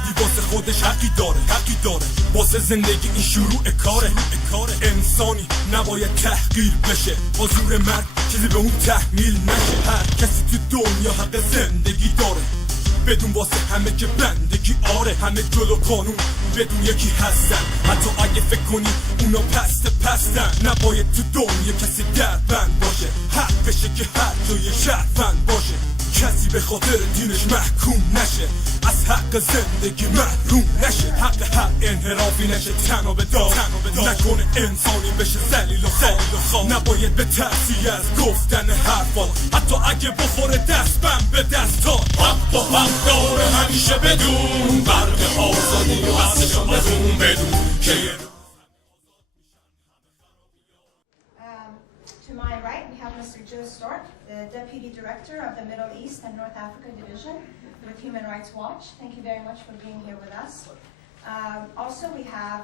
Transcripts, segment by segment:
مردی واسه خودش حقی داره واسه زندگی این شروع کاره انسانی نباید تحقیر بشه، حضور مرگ چیزی به اون تحمیل نشه. هر کسی تو دنیا حق زندگی داره، بدون واسه همه که بندگی آره. همه جلو قانون بدون یکی هستن، حتی اگه فکر کنی اونا پستن. نباید تو دنیا کسی دربند باشه، حق بشه که هر جای شهروند باشه. کسی به خاطر دینش محکوم نشه، از حق زندگی محروم نشه. حق هر انحرافی نشه تنها به دار، نکنه انسانی بشه ذلیل و خار. نباید به ترسی از گفتن حرفا، حتی اگه بخوره دستم به دستان. حق با حق داره همیشه بدون، برق آزادی و اصلشان از اون بدون که To my right, we have Mr. Joe Stork, the Deputy Director of the Middle East and North Africa Division with Human Rights Watch. Thank you very much for being here with us. Also, we have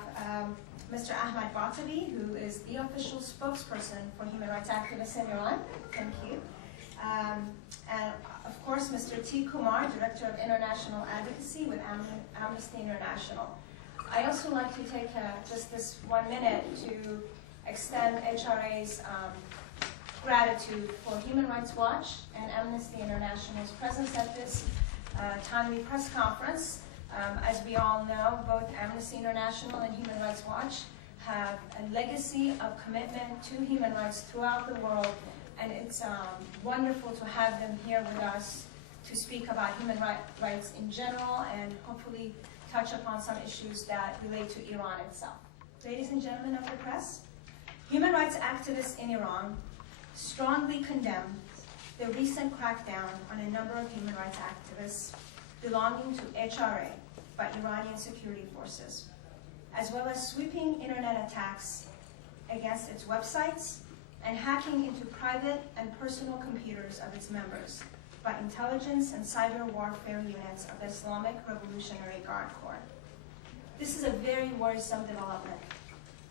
Mr. Ahmad Batavi, who is the official spokesperson for human rights activists in Iran. Thank you. And of course, Mr. T. Kumar, Director of International Advocacy with Amnesty International. I also like to take just this 1 minute to extend HRA's gratitude for Human Rights Watch and Amnesty International's presence at this timely press conference. As we all know, both Amnesty International and Human Rights Watch have a legacy of commitment to human rights throughout the world, and it's wonderful to have them here with us to speak about human rights in general and hopefully touch upon some issues that relate to Iran itself. Ladies and gentlemen of the press, human rights activists in Iran strongly condemn the recent crackdown on a number of human rights activists belonging to HRA by Iranian security forces, as well as sweeping internet attacks against its websites and hacking into private and personal computers of its members by intelligence and cyber warfare units of the Islamic Revolutionary Guard Corps. This is a very worrisome development.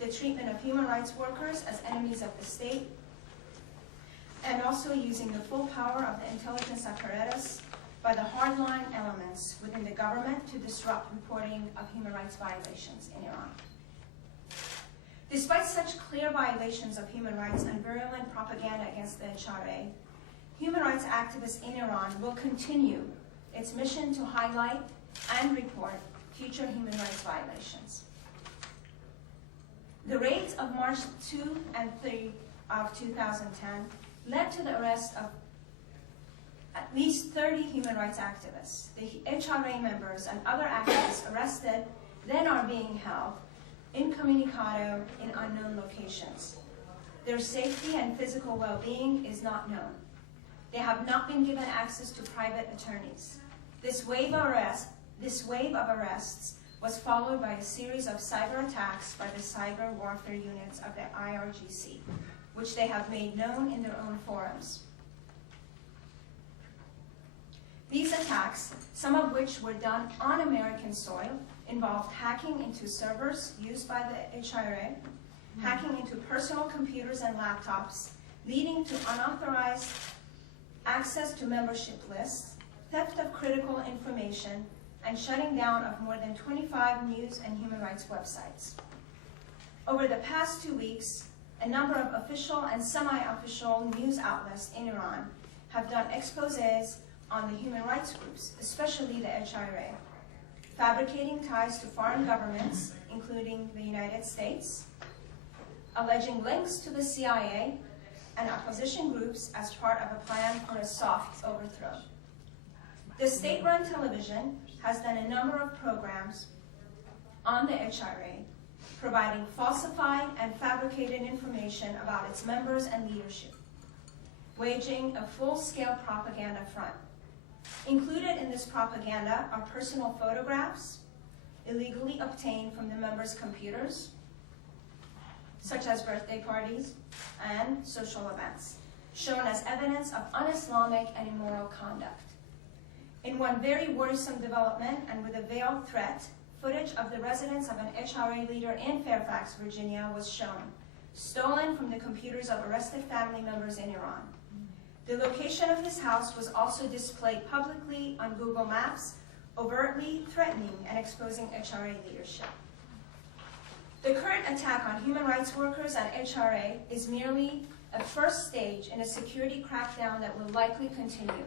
The treatment of human rights workers as enemies of the state, and also using the full power of the intelligence apparatus by the hardline elements within the government to disrupt reporting of human rights violations in Iran. Despite such clear violations of human rights and virulent propaganda against the HRA, human rights activists in Iran will continue its mission to highlight and report future human rights violations. The raids of March 2 and 3 of 2010 led to the arrest of at least 30 human rights activists. The HRA members and other activists arrested then are being held incommunicado in unknown locations. Their safety and physical well-being is not known. They have not been given access to private attorneys. This wave of arrests was followed by a series of cyber attacks by the cyber warfare units of the IRGC, which they have made known in their own forums. These attacks, some of which were done on American soil, involved hacking into servers used by the HRA, hacking into personal computers and laptops, leading to unauthorized access to membership lists, theft of critical information, and shutting down of more than 25 news and human rights websites. Over the past 2 weeks, a number of official and semi-official news outlets in Iran have done exposés on the human rights groups, especially the HRA, fabricating ties to foreign governments, including the United States, alleging links to the CIA and opposition groups as part of a plan for a soft overthrow. The state-run television has done a number of programs on the HRA, providing falsified and fabricated information about its members and leadership, waging a full-scale propaganda front. Included in this propaganda are personal photographs illegally obtained from the members' computers, such as birthday parties and social events, shown as evidence of un-Islamic and immoral conduct. In one very worrisome development and with a veiled threat, footage of the residence of an HRA leader in Fairfax, Virginia was shown, stolen from the computers of arrested family members in Iran. The location of his house was also displayed publicly on Google Maps overtly threatening and exposing HRA leadership. The current attack on human rights workers and HRA is merely a first stage in a security crackdown that will likely continue.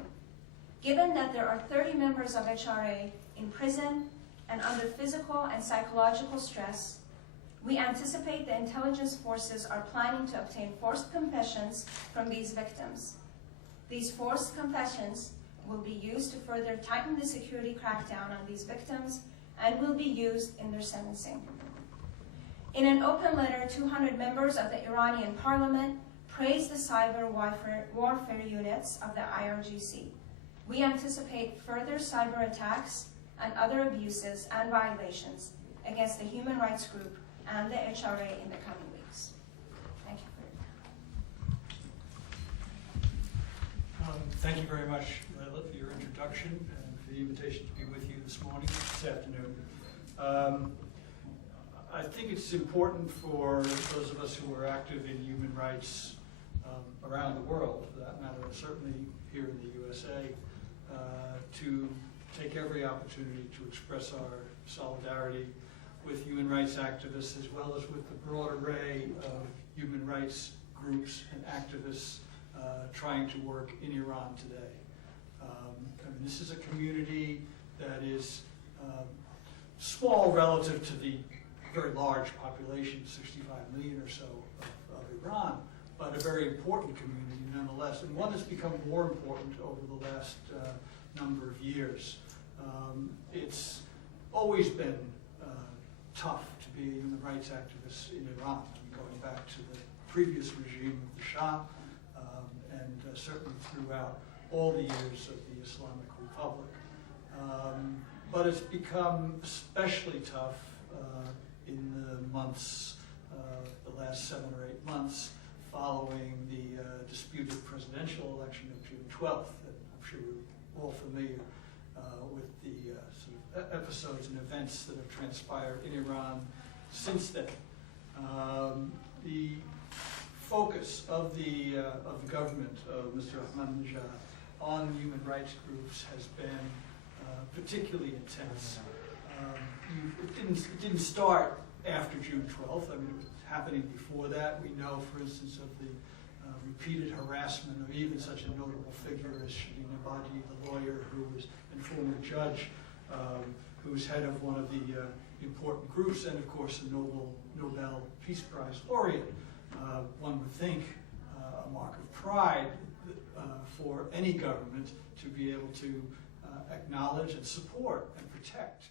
Given that there are 30 members of HRA in prison and under physical and psychological stress, we anticipate the intelligence forces are planning to obtain forced confessions from these victims. These forced confessions will be used to further tighten the security crackdown on these victims and will be used in their sentencing. In an open letter, 200 members of the Iranian parliament praised the cyber warfare units of the IRGC. We anticipate further cyber attacks and other abuses and violations against the human rights group and the HRA in the coming weeks. Thank you for your time. Thank you very much, Leila, for your introduction and for the invitation to be with you this morning, this afternoon. I think it's important for those of us who are active in human rights around the world, for that matter, certainly here in the USA, to take every opportunity to express our solidarity with human rights activists as well as with the broad array of human rights groups and activists trying to work in Iran today. This is a community that is small relative to the very large population, 65 million or so of Iran, but a very important community nonetheless, and one that's become more important over the last number of years. It's always been tough to be a human rights activist in Iran, going back to the previous regime of the Shah, and certainly throughout all the years of the Islamic Republic. But it's become especially tough in the months, the last 7 or 8 months, following the disputed presidential election of June 12th. And I'm sure we're all familiar with the sort of episodes and events that have transpired in Iran since then. The focus of the government of Mr. Ahmadinejad on human rights groups has been particularly intense. It didn't start after June 12th. I mean, it was happening before that. We know, for instance, of the repeated harassment of even such a notable figure as Shireen Ebadi, the lawyer who was and former judge, who was head of one of the important groups, and of course the Nobel Peace Prize laureate. One would think a mark of pride for any government to be able to acknowledge and support and protect